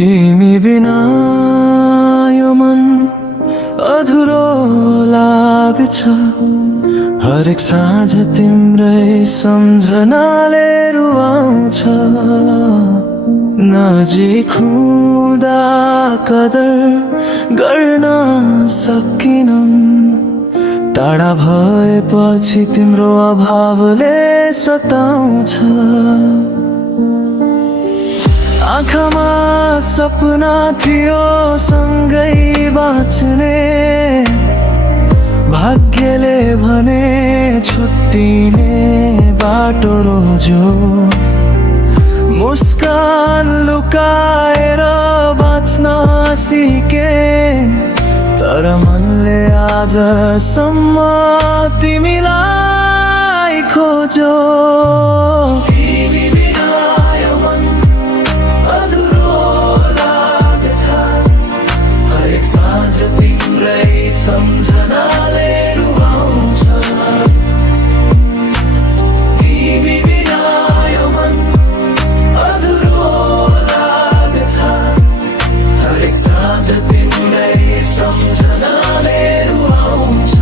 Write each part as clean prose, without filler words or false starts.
तिमी बिना यो मन अधुरो लाग्छ। हरेक साँझ तिम्रै सम्झनाले रुवाउँछ। नजिक हुँदा कदर गर्न सकिनँ, टाढा भएपछि तिम्रो अभावले सताउँछ। आँखामा सपना थियो सँगै बाँच्ने, भाग्यले भने छुट्टिने बाटो रोज्यो। मुस्कान लुकाएर बाँच्न सिके, तर मनले आजसम्म तिमीलाई खोज्यो। तिमी बिना यो मन अधुरो लाग्छ। हरेक साँझ तिम्रै सम्झनाले रुवाउँछ। तिमी बिना यो मन अधुरो लाग्छ। हरेक साँझ तिम्रै सम्झनाले रुवाउँछ।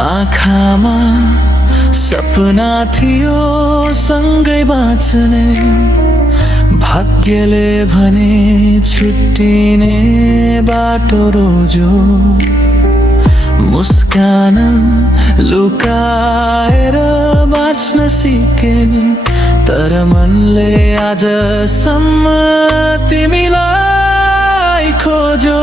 आँखामा सपना थियो सँगै बाँच्ने, भाग्यले भने छुट्टिने बाटो रोज्यो। मुस्कान लुकाएर बाँच्न सिके, तर मनले आजसम्म तिमीलाई खोज्यो।